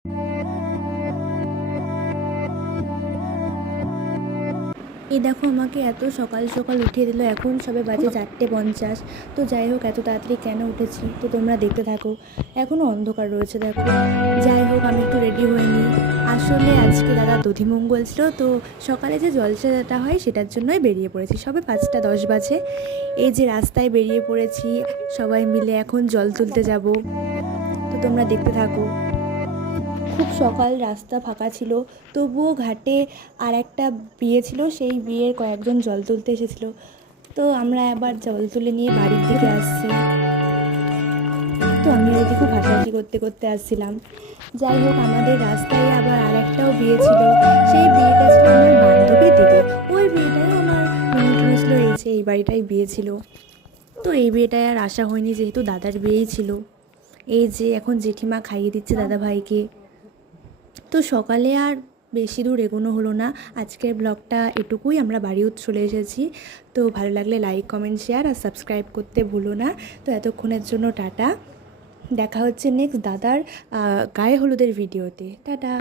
এই দেখো আমাকে এত সকাল সকাল উঠিয়ে দিল, এখন সবে বাজে 4:50। তো যাই হোক, এত তাড়াতাড়ি কেন উঠেছি তো তোমরা দেখতে থাকো। এখনও অন্ধকার রয়েছে দেখো। যাই হোক, আমি একটু রেডি হয়ে নিই। আসলে আজকে দাদা দধিমঙ্গল ছিল, তো সকালে যে জলসাটা হয় সেটার জন্যই বেরিয়ে পড়েছি। সবে 5:10 বাজে। এই যে রাস্তায় বেরিয়ে পড়েছি সবাই মিলে, এখন জল তুলতে যাব। তো তোমরা দেখতে থাকো। খুব সকাল, রাস্তা ফাঁকা ছিল, তবুও ঘাটে আর একটা বিয়ে ছিল, সেই বিয়ের কয়েকজন জল তুলতে এসেছিলো। তো আমরা আবার জল তুলে নিয়ে বাড়ির দিকে আসছি। তো আমি ওইদিকে খুব হাসাহাসি করতে করতে আসছিলাম। যাই হোক, আমাদের রাস্তায় আবার আর একটাও বিয়ে ছিল। সেই বিয়েটা ছিল আমার বান্ধবীর দিদি। ওই বিয়েটাও আমার নিমন্ত্রণ ছিল। এই যে এই বাড়িটাই বিয়ে ছিল। তো এই বিয়েটায় আর আসা হয়নি, যেহেতু দাদার বিয়েই ছিল। এই যে এখন জেঠিমা খাইয়ে দিচ্ছে দাদা ভাইকে। তো সকালে আর বেশি দূর এগোনো হলো না। আজকের ব্লগটা এটুকুই, আমরা বাড়িও চলে এসেছি। তো ভালো লাগলে লাইক, কমেন্ট, শেয়ার আর সাবস্ক্রাইব করতে ভুলো না। তো এতক্ষণের জন্য টাটা। দেখা হচ্ছে নেক্সট দাদার গায়ে হলুদের ভিডিওতে। টাটা।